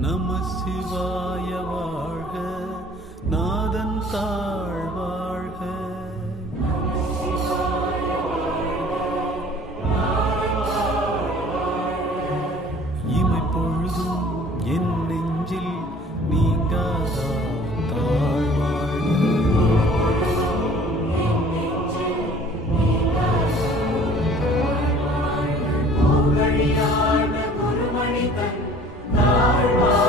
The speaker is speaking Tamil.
நம சிவாய வாழ்க, நாதன் தாழ் வாழ்க. இமைப்பொழுதும் என் நெஞ்சில் நீங்காதா தாழ் வாழ்க. குருமணி தன் தாழ்வா